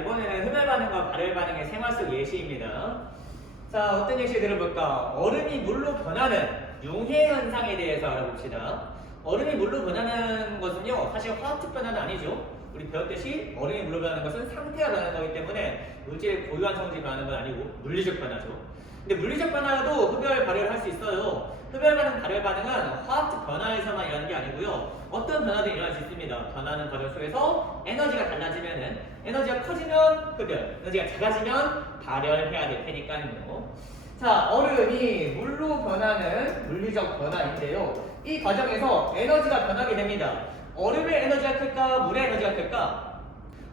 이번에는 흡열 반응과 발열 반응의 생활 속 예시입니다. 자, 어떤 예시 들어볼까? 얼음이 물로 변하는 융해 현상에 대해서 알아봅시다. 얼음이 물로 변하는 것은요, 사실 화학적 변화는 아니죠. 우리 배웠듯이 얼음이 물로 변하는 것은 상태가 변하는 거기 때문에 물질의 고유한 성질이 변하는 건 아니고 물리적 변화죠. 근데 물리적 변화도 흡열, 발열을 할 수 있어요. 흡열 반응, 발열 반응은 화학적 변화에서만 일어나는 게 아니고요. 어떤 변화도 일어날 수 있습니다. 변하는 과정 속에서 에너지가 달라지면은 에너지가 커지면 흡열, 에너지가 작아지면 발열해야 될 테니까요. 자, 얼음이 물로 변하는 물리적 변화인데요. 이 과정에서 에너지가 변하게 됩니다. 얼음의 에너지가 클까? 물의 에너지가 클까?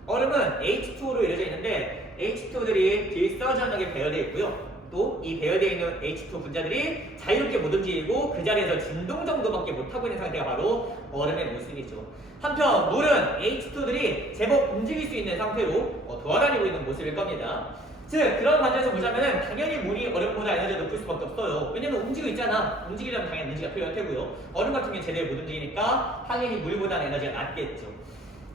얼음은 H2O로 이루어져 있는데 H2O들이 질서전하게 배열되어 있고요. 또 이 배열되어 있는 H2O 분자들이 자유롭게 못 움직이고 그 자리에서 진동 정도밖에 못하고 있는 상태가 바로 얼음의 모습이죠. 한편 물은 H2O들이 제법 움직일 수 있는 상태로 돌아다니고 있는 모습일 겁니다. 즉 그런 관점에서 보자면 당연히 물이 얼음보다 에너지가 높을 수밖에 없어요. 왜냐면 움직이고 있잖아. 움직이려면 당연히 에너지가 필요할 테고요. 얼음 같은 경우는 제대로 못 움직이니까 당연히 물보다는 에너지가 낮겠죠.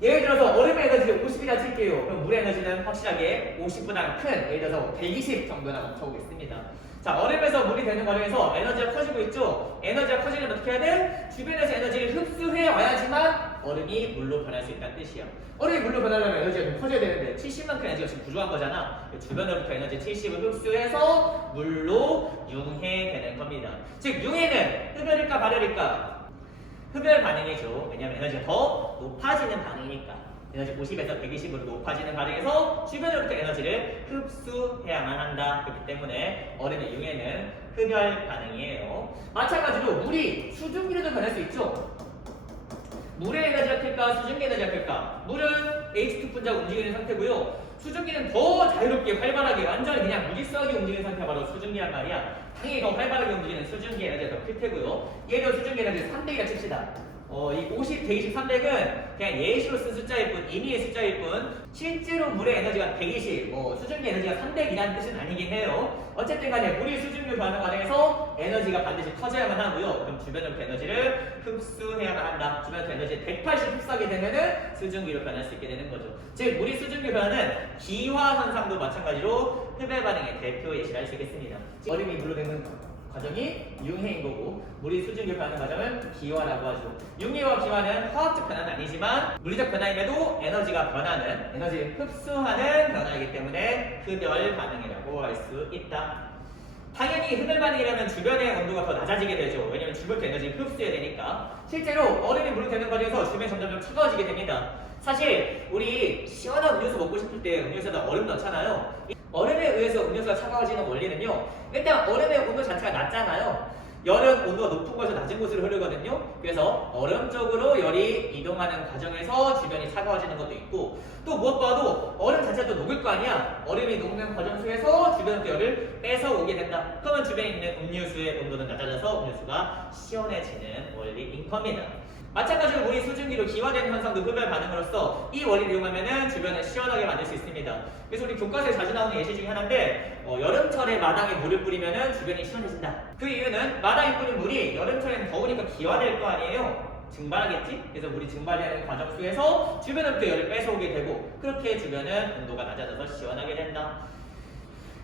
예를 들어서 얼음의 에너지를 50이라 칠게요. 그럼 물의 에너지는 확실하게 50보다 큰, 예를 들어서 120 정도나 멈춰보겠습니다. 자, 얼음에서 물이 되는 과정에서 에너지가 커지고 있죠. 에너지가 커지려면 어떻게 해야 돼? 주변에서 에너지를 흡수해 와야지만 얼음이 물로 변할 수 있다는 뜻이야. 얼음이 물로 변하려면 에너지가 좀 커져야 되는데 70만큼 에너지가 지금 부족한 거잖아. 주변으로부터 에너지 70을 흡수해서 물로 융해되는 겁니다. 즉 융해는 흡열일까 발열일까? 흡열 반응이죠. 왜냐하면 에너지가 더 높아지는 반응이니까. 에너지 50에서 120으로 높아지는 반응에서 주변으로부터 에너지를 흡수해야만 한다. 그렇기 때문에 얼음의 융해는 흡열 반응이에요. 마찬가지로 물이 수증기로도 변할 수 있죠. 물의 에너지가 클까? 수증기 에너지가 클까? 물은 H2 분자가 움직이는 상태고요. 수증기는 더 자유롭게 활발하게 완전히 그냥 무질서하게 움직이는 상태가 바로 수증기란 말이야. 당연히 더 활발하게 움직이는 수증기 에너지가 더 클 테고요. 얘도 수증기 에너지 300이라 칩시다. 이 50, 120, 300은 그냥 예시로 쓴 숫자일 뿐, 임의의 숫자일 뿐, 실제로 물의 에너지가 120, 수증기 에너지가 300이라는 뜻은 아니긴 해요. 어쨌든 간에 물이 수증기로 변하는 과정에서 에너지가 반드시 커져야만 하고요. 그럼 주변으로부터 에너지를 흡수해야만 한다. 주변으로부터 에너지를 180 흡수하게 되면은 수증기로 변할 수 있게 되는 거죠. 즉, 물이 수증기로 변하는 기화 현상도 마찬가지로 흡열 반응의 대표 예시를 할 수 있겠습니다. 얼음이 물로 되는 과정이 융해인 거고 물이 수증기로 변하는 과정은 기화라고 하죠. 융해와 기화는 화학적 변화는 아니지만 물리적 변화임에도 에너지가 변하는, 에너지를 흡수하는 변화이기 때문에 흡열 반응이라고 할 수 있다. 당연히 흡열 반응이라면 주변의 온도가 더 낮아지게 되죠. 왜냐면 주변부터 에너지를 흡수해야 되니까. 실제로 얼음이 물로 되는 과정에서 주변이 점점 차가워지게 됩니다. 사실 우리 시원한 음료수 먹고 싶을 때 음료수에다 얼음 넣잖아요. 얼음에 의해서 음료수가 차가워지는 원리는요. 일단 얼음의 온도 자체가 낮잖아요. 열은 온도가 높은 곳에서 낮은 곳으로 흐르거든요. 그래서 얼음 쪽으로 열이 이동하는 과정에서 주변이 차가워지는 것도 있고 또 무엇보다도 얼음 자체가 또 녹을 거 아니야. 얼음이 녹는 과정 속에서 주변부터 열을 뺏어오게 된다. 그러면 주변에 있는 음료수의 온도는 낮아져서 음료수가 시원해지는 원리인 겁니다. 마찬가지로 물이 수증기로 기화되는 현상도 흡열 반응으로서 이 원리를 이용하면 주변을 시원하게 만들 수 있습니다. 그래서 우리 교과서에 자주 나오는 예시 중에 하나인데 여름철에 마당에 물을 뿌리면 주변이 시원해진다. 그 이유는 마당에 뿌린 물이 여름철에는 더우니까 기화될 거 아니에요. 증발하겠지? 그래서 물이 증발되는 과정 속에서 주변으로부터 열을 뺏어오게 되고 그렇게 주변은 온도가 낮아져서 시원하게 된다.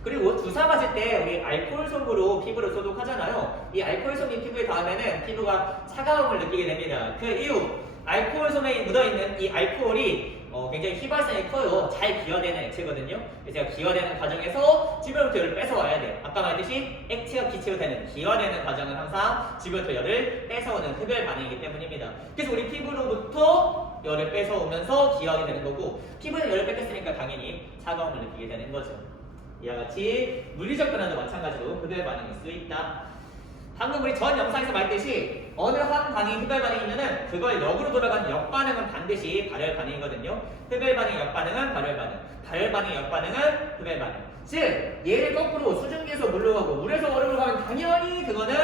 그리고 주사 맞을 때 우리 알코올솜으로 피부를 소독하잖아요. 이 알코올솜이 피부에 닿으면 피부가 차가움을 느끼게 됩니다. 그 이유, 알코올솜에 묻어있는 이 알코올이 굉장히 휘발성이 커요. 잘 기화되는 액체거든요. 그래서 기화되는 과정에서 주변부터 열을 뺏어와야 돼. 아까 말했듯이 액체가 기체로 되는 기화되는 과정은 항상 주변부터 열을 뺏어오는 흡열 반응이기 때문입니다. 그래서 우리 피부로부터 열을 뺏어오면서 기화하게 되는 거고 피부는 열을 뺏겼으니까 당연히 차가움을 느끼게 되는 거죠. 이와 같이 물리적 변화도 마찬가지로 흡열 반응일 수 있다. 방금 우리 전 영상에서 말했듯이 어느 한 반응이 흡열 반응이면은 그걸 역으로 돌아가는 역반응은 반드시 발열 반응이거든요. 흡열 반응의 역반응은 발열 반응, 발열 반응의 역반응은 흡열 반응. 즉 얘를 거꾸로 수증기에서 물로 가고 물에서 얼음으로 가면 당연히 그거는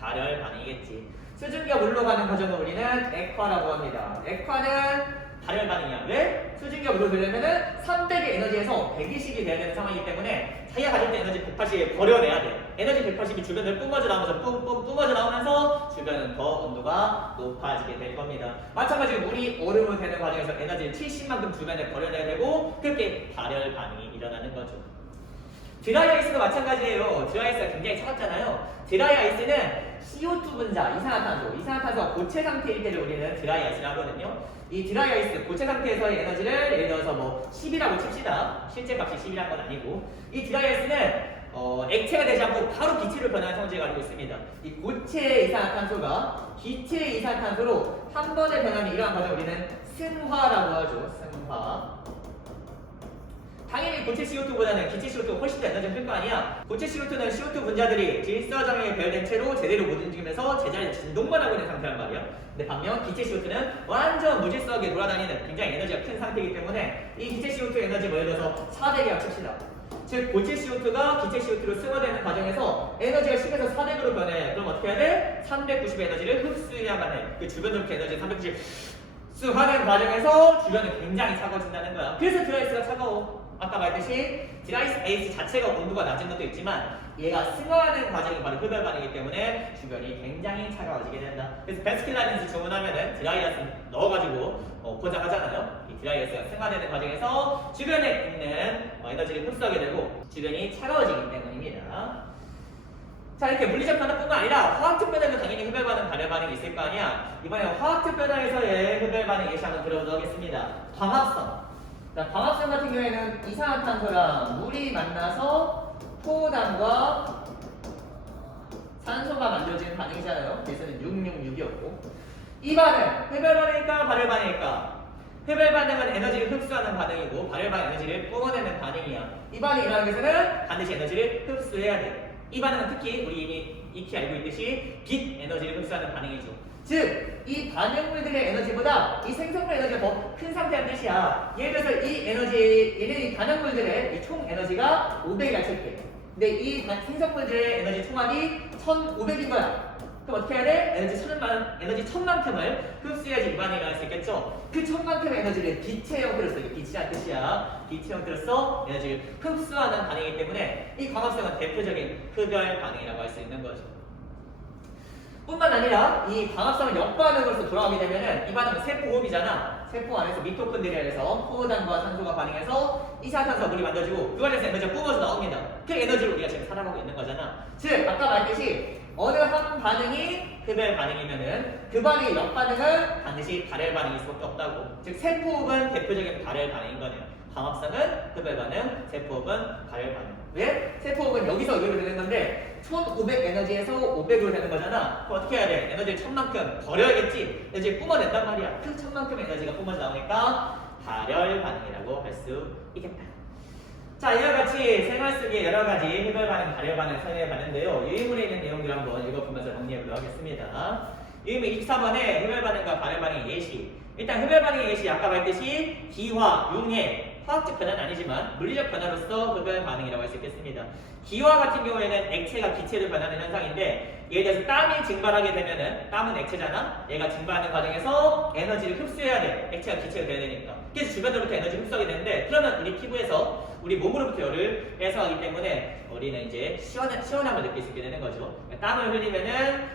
발열 반응이겠지. 수증기가 물로 가는 과정을 우리는 액화라고 합니다. 액화는 발열 반응이야. 왜? 수증기가 물로 들려면은 300의 에너지에서 120이 돼야 되는 상황이기 때문에 자기가 가질 때 에너지 180을 버려내야 돼. 에너지 180이 주변을 뿜어져 나오면서 뿜뿜 뿜어져 나오면서 주변은 더 온도가 높아지게 될 겁니다. 마찬가지로 물이 얼음으로 되는 과정에서 에너지를 70만큼 주변에 버려내야 되고 그렇게 발열 반응이 일어나는 거죠. 드라이 아이스도 마찬가지예요. 드라이 아이스가 굉장히 차갑잖아요. 드라이 아이스는 CO2 분자, 이산화탄소 고체 상태일 때를 우리는 드라이 아이스를 하거든요. 이 드라이 아이스, 고체 상태에서의 에너지를 예를 들어서 뭐 10이라고 칩시다. 실제 값이 10이란 건 아니고 이 드라이 아이스는 액체가 되지 않고 바로 기체로 변하는 성질을 가지고 있습니다. 이 고체 이산화탄소가 기체 이산화탄소로 한 번에 변하는 이러한 과정을 우리는 승화라고 하죠. 승화. 당연히 고체 CO2보다는 기체 CO2가 훨씬 더 에너지가 클 거 아니야. 고체 CO2는 CO2 분자들이 질서정에 배열된 채로 제대로 못 움직이면서 제자리에 진동만 하고 있는 상태란 말이야. 근데 반면 기체 CO2는 완전 무질서하게 돌아다니는 굉장히 에너지가 큰 상태이기 때문에 이 기체 CO2 에너지 뭐 예를 들어서 400이라고 칩시다. 즉 고체 CO2가 기체 CO2로 승화되는 과정에서 에너지가 10에서 400으로 변해. 그럼 어떻게 해야 돼? 390의 에너지를 흡수해야만 해. 그 주변으로부터 에너지 390 흡수하는 과정에서 주변은 굉장히 차가워진다는 거야. 그래서 드라이스가 차가워. 아까 말했듯이 드라이스 아이스 자체가 온도가 낮은 것도 있지만 얘가 승화하는 과정이 바로 흡열 반응이기 때문에 주변이 굉장히 차가워지게 된다. 그래서 베스킨라빈스 주문하면은 드라이 아이스 넣어가지고 포장하잖아요. 이 드라이 아이스가 승화되는 과정에서 주변에 있는 에너지를 흡수하게 되고 주변이 차가워지기 때문입니다. 자, 이렇게 물리적 변화뿐만 아니라 화학적 변화도 당연히 흡열 반응, 발열 반응이 있을 거 아니야. 이번에 화학적 변화에서의 흡열 반응 예시 한번 들어보도록 하겠습니다. 광합성. 자, 광합성 같은 경우에는 이산화탄소랑 물이 만나서 포단과 산소가 만들어지는 반응이잖아요. 그래서는 666이었고 이 반응, 흡열 반응일까 발열 반응일까? 흡열 반응은 에너지를 흡수하는 반응이고 발열 반응 에너지를 뿜어내는 반응이야. 이 반응이 일어나기 위해서는 반드시 에너지를 흡수해야 돼. 이 반응은 특히 우리 이미 익히 알고 있듯이 빛 에너지를 흡수하는 반응이죠. 즉, 이 반응물들의 에너지보다 이 생성물 에너지가 더 큰 상태란 뜻이야. 예를 들어서 이 에너지, 이 반응물들의 이 총 에너지가 500이라 칠게. 근데 이 생성물들의 에너지 총합이 1500인 거야. 그럼 어떻게 해야 돼? 에너지 1000만큼을 흡수해야지 이 반응이 일어날 수 있겠죠? 그 1000만큼의 에너지를 빛의 형태로 써. 이게 빛이란 뜻이야. 빛의 형태로 써 에너지를 흡수하는 반응이기 때문에 이 광합성은 대표적인 흡열 반응이라고 할 수 있는 거죠. 뿐만 아니라 이 광합성을 역반응으로서 돌아오게 되면은 이 반응은 세포호흡이잖아. 세포 안에서 미토콘드리아에서 포단과 산소가 반응해서 이산화탄소가 물이 만들어지고 그 안에서 에너지가 뿜어져 나옵니다. 그 에너지로 우리가 지금 살아가고 있는 거잖아. 즉 아까 말했듯이 어느 한 반응이 흡열 반응이면은 그 반응의 역반응은 반드시 발열 반응일 수밖에 없다고. 즉 세포호흡은 대표적인 발열 반응인 거네요. 광합성은 흡열 반응, 세포호흡은 발열 반응. 왜? 세포호흡은 여기서 여기로 되는 건데 1500 에너지에서 500으로 되는 거잖아. 그럼 어떻게 해야 돼? 에너지를 1000만큼 버려야겠지. 에너지를 뿜어낸단 말이야. 그 1000만큼 에너지가 뿜어져 나오니까 발열 반응이라고 할 수 있겠다. 자, 이와 같이 생활 속의 여러 가지 흡열 반응, 발열 반응을 설명해 봤는데요. 유인물에 있는 내용들을 한번 읽어보면서 정리해 보도록 하겠습니다. 유인물 24번에 흡열 반응과 발열 반응의 예시. 일단 흡열 반응의 예시 아까 말했듯이 기화, 융해, 화학적 변화는 아니지만 물리적 변화로서 흡열 반응이라고 할 수 있겠습니다. 기화 같은 경우에는 액체가 기체로 변하는 현상인데 예를 들어서 땀이 증발하게 되면은 땀은 액체잖아. 얘가 증발하는 과정에서 에너지를 흡수해야 돼. 액체가 기체가 돼야 되니까. 그래서 주변으로부터 에너지를 흡수하게 되는데 그러면 우리 피부에서 우리 몸으로부터 열을 해소하기 때문에 우리는 이제 시원함을 느낄 수 있게 되는 거죠. 땀을 흘리면은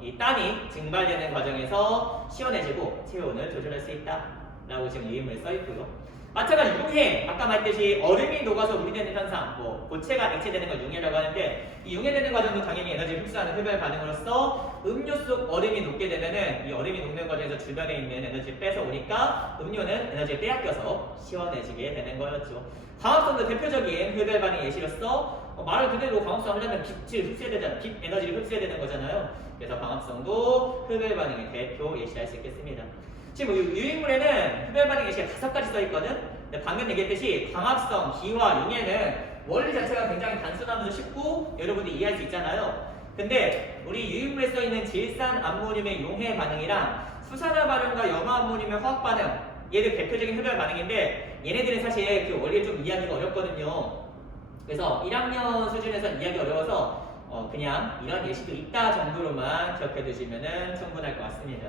이 땀이 증발되는 과정에서 시원해지고 체온을 조절할 수 있다라고 지금 유인물에 써 있고요. 마찬가지로 융해, 아까 말했듯이 얼음이 녹아서 물이 되는 현상, 고체가 액체되는 걸 융해라고 하는데 이 융해되는 과정도 당연히 에너지를 흡수하는 흡열 반응으로서 음료 속 얼음이 녹게 되면은 이 얼음이 녹는 과정에서 주변에 있는 에너지를 뺏어 오니까 음료는 에너지를 빼앗겨서 시원해지게 되는 거였죠. 광합성도 대표적인 흡열 반응 예시로서 말을 그대로 광합성 하려면 빛을 흡수해야 되잖아. 빛 에너지를 흡수해야 되는 거잖아요. 그래서 광합성도 흡열 반응의 대표 예시할 수 있겠습니다. 지금 유인물에는 흡열 반응 예시가 5가지 써 있거든. 근데 방금 얘기했듯이 광합성, 기화, 융해는 원리 자체가 굉장히 단순하면서 쉽고 여러분들이 이해할 수 있잖아요. 근데 우리 유인물에 써 있는 질산 암모늄의 용해 반응이랑 수산화발효과 염화암모늄의 화학 반응, 얘들 대표적인 흡열 반응인데 얘네들은 사실 그 원리를 좀 이해하기가 어렵거든요. 그래서 1학년 수준에서 이해하기 어려워서 그냥 이런 예시도 있다 정도로만 기억해 두시면 충분할 것 같습니다.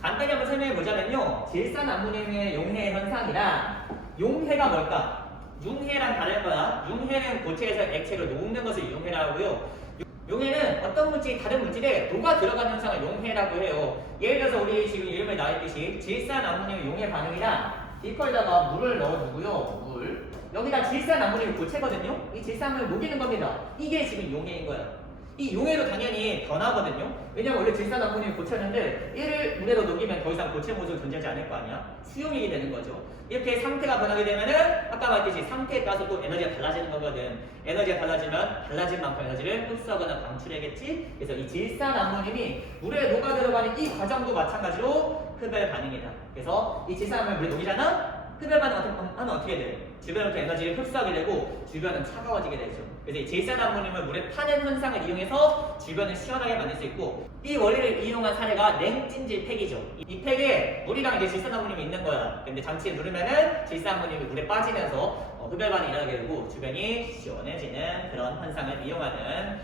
간단히 한번 설명해 보자면요. 질산암모늄의 용해 현상이랑 용해가 뭘까? 융해랑 다른 거야. 융해는 고체에서 액체로 녹는 것을 용해라고 하고요. 용해는 어떤 물질이 다른 물질에 녹아 들어가는 현상을 용해라고 해요. 예를 들어서 우리 지금 이름에 나와있듯이 질산암모늄 용해 반응이랑 비커에다가 물을 넣어두고요. 물. 여기다 질산암모늄이 고체거든요. 이 질산암모늄을 녹이는 겁니다. 이게 지금 용해인 거야. 이 용해도 당연히 변하거든요. 왜냐면 원래 질산암모늄이 고체였는데 얘를 물에도 녹이면 더 이상 고체 모습을 존재하지 않을 거 아니야. 수용액이 되는 거죠. 이렇게 상태가 변하게 되면은 아까 말했듯이 상태에 따라서 또 에너지가 달라지는 거거든. 에너지가 달라지면 달라진 만큼 에너지를 흡수하거나 방출해야겠지. 그래서 이 질산암모늄이 물에 녹아 들어가는 이 과정도 마찬가지로 흡열 반응이다. 그래서 이 질산암모늄 물에 녹이잖아. 흡열 반응하면 어떻게 돼? 주변으로부터 에너지를 흡수하게 되고 주변은 차가워지게 되죠. 그래서 이 질산암모늄을 물에 타는 현상을 이용해서 주변을 시원하게 만들 수 있고, 이 원리를 이용한 사례가 냉찜질 팩이죠. 이 팩에 물이랑 이제 질산암모늄이 있는 거야. 근데 장치에 누르면은 질산암모늄이 물에 빠지면서 흡열 반응이 일어나게 되고 주변이 시원해지는 그런 현상을 이용하는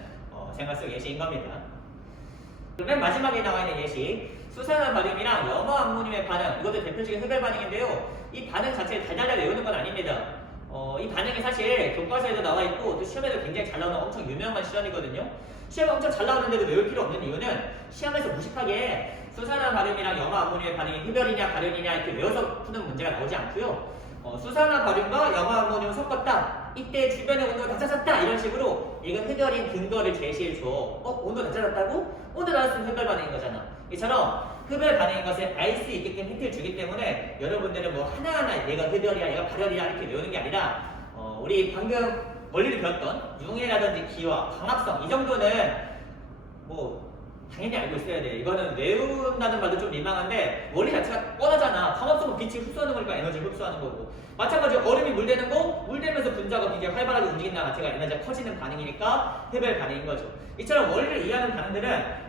생활 속 예시인 겁니다. 맨 마지막에 나와 있는 예시, 수산화 바륨이랑 염화암모늄의 반응, 이것도 대표적인 흡열 반응인데요. 이 반응 자체를 달달달 외우는 건 아닙니다. 이 반응이 사실 교과서에도 나와 있고 또 시험에도 굉장히 잘 나오는 엄청 유명한 실험이거든요. 시험에 엄청 잘 나오는데도 외울 필요 없는 이유는 시험에서 무식하게 수산화 바륨이랑 염화암모늄의 반응이 흡열이냐 발연이냐 이렇게 외워서 푸는 문제가 나오지 않고요. 수산화 바륨과 염화암모늄을 섞었다. 이때 주변의 온도가 낮아졌다. 이런 식으로 이건 흡열인 근거를 제시해줘. 온도 낮아졌다고? 온도 낮았으면 흡열 반응인 거잖아. 이처럼 흡열 반응인 것을 알 수 있게끔 힌트를 주기 때문에 여러분들은 뭐 하나하나 얘가 흡열이야, 얘가 발열이야 이렇게 외우는 게 아니라 우리 방금 원리를 배웠던 융해라든지 기화, 광합성 이 정도는 뭐 당연히 알고 있어야 돼. 이거는 외운다는 말도 좀 민망한데 원리 자체가 뻔하잖아. 광합성은 빛이 흡수하는 거니까 에너지를 흡수하는 거고, 마찬가지로 얼음이 물대는 거, 물대면서 분자가 굉장히 활발하게 움직인다는 자체가 에너지가 커지는 반응이니까 흡열 반응인 거죠. 이처럼 원리를 이해하는 반응들은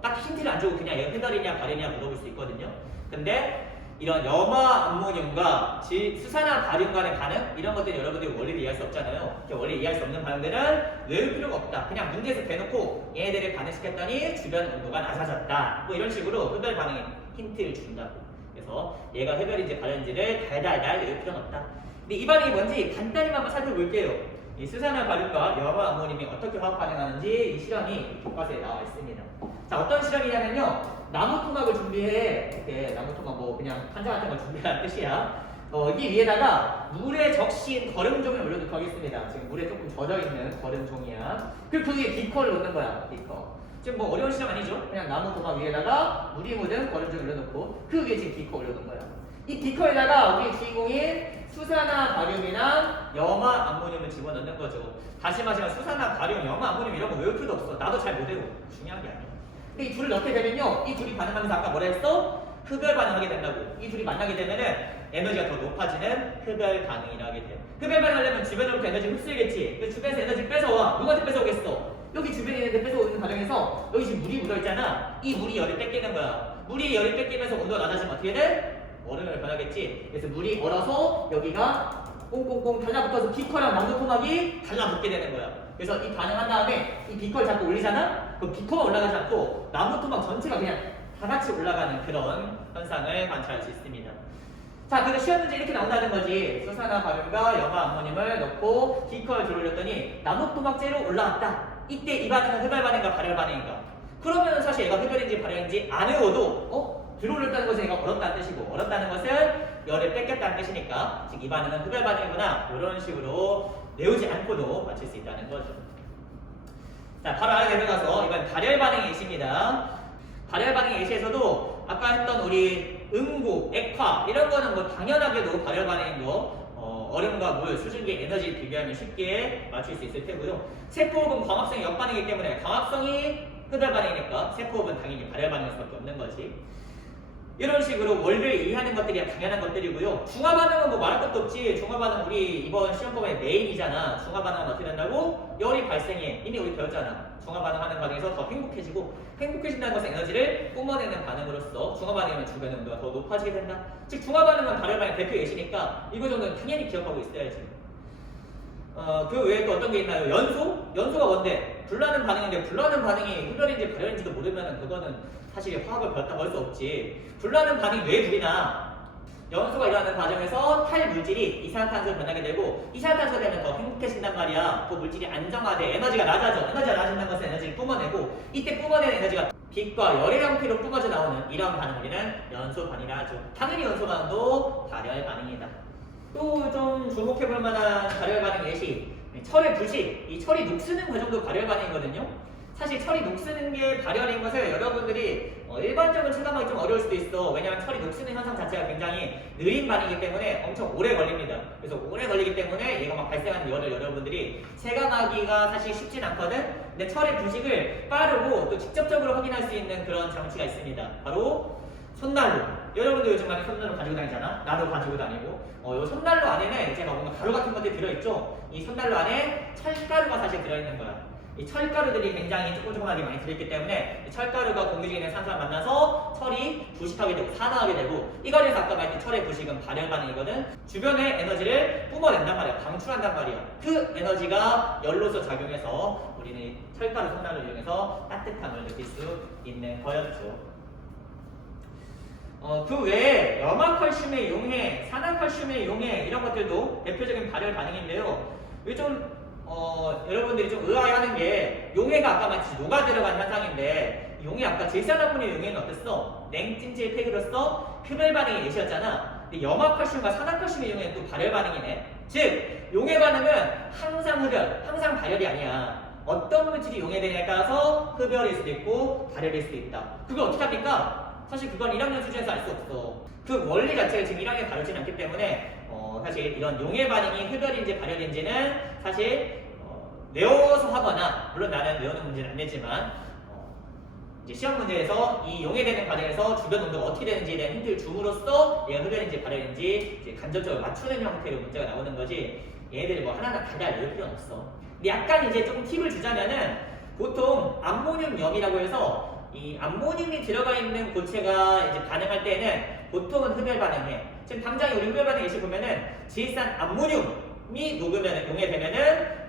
딱 힌트를 안 주고 그냥 얘가 흡열이냐 발연이냐 물어볼 수 있거든요. 근데 이런 염화암모늄과 수산화 바륨 간의 반응, 이런 것들이 여러분들이 원리를 이해할 수 없잖아요. 원리 이해할 수 없는 반응들은 외울 필요가 없다. 그냥 문제에서 대놓고 얘네들을 반응시켰더니 주변 온도가 낮아졌다. 뭐 이런 식으로 흡열 반응에 힌트를 준다고. 그래서 얘가 흡열인지 발연인지를 달달달 외울 필요는 없다. 근데 이 반응이 뭔지 간단히만 한번 살펴볼게요. 이 수산화 바륨과 염화암모늄이 어떻게 화학 반응하는지 이 실험이 교과서에 나와 있습니다. 자, 어떤 실험이냐면요. 나무 토막을 준비해. 이렇게 나무 토막 뭐 그냥 판자 같은 걸 준비하는 뜻이야. 이 위에다가 물에 적신 거름종을 올려놓고 하겠습니다. 지금 물에 조금 젖어있는 거름종이야. 그리고 그 위에 비커를 놓는 거야. 비커. 지금 뭐 어려운 실험 아니죠? 그냥 나무 토막 위에다가 물이 묻은 거름종을 올려놓고 그 위에 지금 비커 올려놓은 거야. 이 비커에다가 우리 주인공인 수산화 바륨이나 염화암모늄을 집어넣는 거죠. 다시 말하면 수산화 바륨, 염화암모늄 이런 거 외울 필요도 없어. 나도 잘 못 외워. 중요한 게 아니야. 근데 이 둘을 넣게 되면요, 이 둘이 반응하면서 아까 뭐라 했어? 흡열 반응하게 된다고. 이 둘이 만나게 되면은 에너지가 더 높아지는 흡열 반응이라 하게 돼요. 흡열 반응하려면 주변으로부터 에너지 흡수해야겠지. 그 주변에서 에너지 뺏어와. 누구한테 뺏어오겠어? 여기 주변에 있는데 뺏어오는 과정에서 여기 지금 물이 묻어있잖아. 이 물이 열을 뺏기는 거야. 물이 열을 뺏기면서 온도가 낮아지면 어떻게 돼? 얼음을 변하겠지. 그래서 물이 얼어서 여기가 꽁꽁꽁 달라붙어서 비커랑 나무 토막이 달라붙게 되는 거야. 그래서 이 반응한 다음에 이 비커를 자꾸 올리잖아? 그럼 비커가 올라가지 않고 나무 토막 전체가 그냥 다 같이 올라가는 그런 현상을 관찰할 수 있습니다. 자, 그래서 시험 문제 이렇게 나온다는 거지. 수산화 바륨과 염화암모늄을 넣고 비커를 들어올렸더니 나무 토막째로 올라왔다. 이때 이 반응은 흡열 반응인가 발열 반응인가? 그러면 사실 얘가 흡열인지 발열인지 안 외워도 들어올렸다는 것은 얘가 얼었다는 뜻이고, 얼었다는 것은 열을 뺏겼다는 뜻이니까 즉 이 반응은 흡열 반응이구나, 이런 식으로 외우지 않고도 맞출 수 있다는 거죠. 자, 바로 안에 들어가서 이번 발열 반응의 예시입니다. 발열 반응의 예시에서도 아까 했던 우리 응고, 액화 이런 거는 뭐 당연하게도 발열 반응인 거, 얼음과 물, 수증기의 에너지를 비교하면 쉽게 맞출 수 있을 테고요. 세포호흡은 광합성이 역반응이기 때문에 광합성이 흡열 반응이니까 세포호흡은 당연히 발열 반응일 수밖에 없는 거지. 이런 식으로 원리를 이해하는 것들이 당연한 것들이고요. 중화반응은 뭐 말할 것도 없지. 중화반응 우리 이번 시험법의 메인이잖아. 중화반응은 어떻게 된다고? 열이 발생해. 이미 우리 배웠잖아. 중화반응하는 과정에서 더 행복해진다는 것은 에너지를 뿜어내는 반응으로서 중화반응이면 주변의 온도가 더 높아지게 된다. 즉 중화반응은 발열반응의 대표 예시니까 이거 정도는 당연히 기억하고 있어야지. 그 외에 또 어떤 게 있나요? 연소? 연소가 뭔데? 불나는 반응인데 불나는 반응이 흡열인지 발열인지도 모르면 그거는 사실 화학을 배웠다고 할 수 없지. 불나는 반응이 왜 불이 나? 연소가 일어나는 과정에서 탈물질이 이산화탄소로 변하게 되고 이산화탄소가 되면 더 행복해진단 말이야. 그 물질이 안정화돼 에너지가 낮아져. 에너지가 낮아진다는 것은 에너지를 뿜어내고 이때 뿜어내는 에너지가 빛과 열의 형태로 뿜어져 나오는 이런 반응을 우리는 연소 반응이라 하죠. 당연히 연소 반응도 발열 반응이다. 또 좀 주목해볼 만한 발열 반응 예시, 철의 부식, 이 철이 녹쓰는 과정도 발열 반응이거든요. 사실 철이 녹쓰는 게 발열인 것을 여러분들이 일반적으로 체감하기 좀 어려울 수도 있어. 왜냐하면 철이 녹쓰는 현상 자체가 굉장히 느린 반응이기 때문에 엄청 오래 걸립니다. 그래서 오래 걸리기 때문에 얘가 막 발생하는 열을 여러분들이 체감하기가 사실 쉽진 않거든. 근데 철의 부식을 빠르고 또 직접적으로 확인할 수 있는 그런 장치가 있습니다. 바로 손난로. 여러분들 요즘 많이 손난로 가지고 다니잖아. 나도 가지고 다니고. 이 손난로 안에는 제가 뭔가 가루 같은 것들이 들어있죠. 이 손난로 안에 철가루가 사실 들어있는 거야. 이 철가루들이 굉장히 조금조금하게 많이 들어있기 때문에 철가루가 공기 중에 있는 산소와 만나서 철이 부식하게 되고 산화하게 되고 이 과정에서 아까 말했던 철의 부식은 발열 반응이거든. 주변의 에너지를 뿜어낸단 말이야. 방출한단 말이야. 그 에너지가 열로서 작용해서 우리는 철가루 손난로를 이용해서 따뜻함을 느낄 수 있는 거였죠. 그 외에 염화칼슘의 용해, 산화칼슘의 용해 이런 것들도 대표적인 발열 반응인데요. 이게 좀 여러분들이 좀 의아해하는 게 용해가 아까 마치 녹아 들어간 현상인데 용해 아까 질산화분의 용해는 어땠어? 냉찜질 폐기로서 흡열 반응이 예시였잖아. 근데 염화칼슘과 산화칼슘의 용해는 또 발열 반응이네. 즉 용해 반응은 항상 흡열, 항상 발열이 아니야. 어떤 물질이 용해되냐에 따라서 흡열일 수도 있고 발열일 수도 있다. 그걸 어떻게 합니까? 사실 그건 1학년 수준에서 알 수 없어. 그 원리 자체를 지금 1학년에 다루진 않기 때문에 사실 이런 용해 반응이 흡열인지 발열인지는 사실 외워서 하거나 물론 나는 외우는 문제는 안 되지만 이제 시험 문제에서 이 용해되는 과정에서 주변 온도가 어떻게 되는지에 대한 힌트를 줌으로써 얘가 흡열인지 발열인지 이제 간접적으로 맞추는 형태로 문제가 나오는 거지 얘네들이 뭐 하나하나 다 외울 필요는 없어. 근데 약간 이제 조금 팁을 주자면은 보통 암모늄염이라고 해서 이 암모늄이 들어가 있는 고체가 이제 반응할 때는 보통은 흡열 반응해. 지금 당장 우리 흡열 반응 예시 보면은 질산 암모늄이 녹으면 용해되면은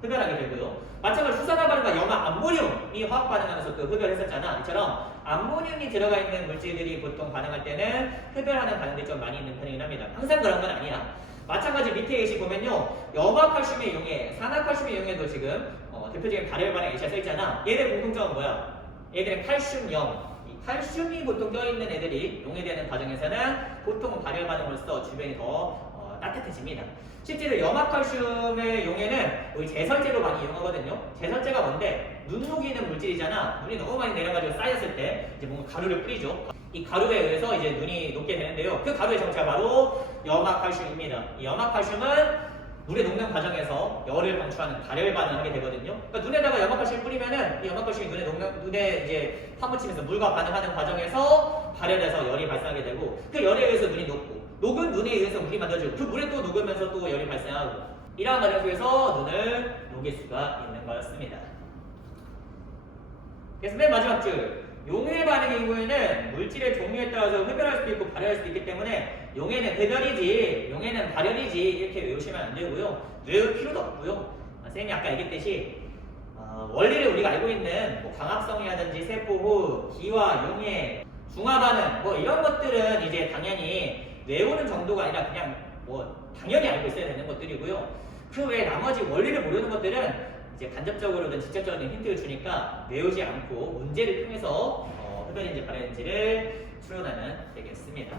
흡열하게 되고요. 마찬가지로 수산화반응과 염화 암모늄이 화학 반응하면서 또 흡열했었잖아. 이처럼 암모늄이 들어가 있는 물질들이 보통 반응할 때는 흡열하는 반응들이 좀 많이 있는 편이긴 합니다. 항상 그런 건 아니야. 마찬가지 밑에 예시 보면요. 염화칼슘의 용해, 산화칼슘의 용해도 지금 대표적인 발열 반응 예시가 써있잖아. 얘네 공통점은 뭐야? 얘들은 칼슘염. 이 칼슘이 보통 껴있는 애들이 용해되는 과정에서는 보통 발열 반응으로서 주변이 더 따뜻해집니다. 실제로 염화칼슘의 용해는 우리 제설제로 많이 이용하거든요. 제설제가 뭔데? 눈 녹이는 물질이잖아. 눈이 너무 많이 내려가지고 쌓였을 때 이제 뭔가 가루를 뿌리죠. 이 가루에 의해서 이제 눈이 녹게 되는데요. 그 가루의 정체가 바로 염화칼슘입니다. 이 염화칼슘은 물에 녹는 과정에서 열을 방출하는 발열 반응을 하게 되거든요. 그러니까 눈에다가 염화칼슘을 뿌리면은 이 염화칼슘이 눈에 이제 파묻히면서 물과 반응하는 과정에서 발열해서 열이 발생하게 되고 그 열에 의해서 눈이 녹고 녹은 눈에 의해서 물이 만들어지고 그 물에 또 녹으면서 또 열이 발생하고 이러한 과정 속에서 눈을 녹일 수가 있는 거였습니다. 그래서 맨 마지막 줄 용해 반응의 경우에는 물질의 종류에 따라서 흡열할 수도 있고 발열할 수도 있기 때문에 용해는 흡열이지 용해는 발열이지 이렇게 외우시면 안 되고요. 외울 필요도 없고요. 선생님이 아까 얘기했듯이 원리를 우리가 알고 있는 뭐 광합성이라든지 세포호, 기화, 용해, 중화 반응 뭐 이런 것들은 이제 당연히 외우는 정도가 아니라 그냥 뭐 당연히 알고 있어야 되는 것들이고요. 그 외에 나머지 원리를 모르는 것들은 이제 간접적으로든 직접적인 힌트를 주니까 외우지 않고 문제를 통해서 흡열인지 발열인지를 추론하면 되겠습니다.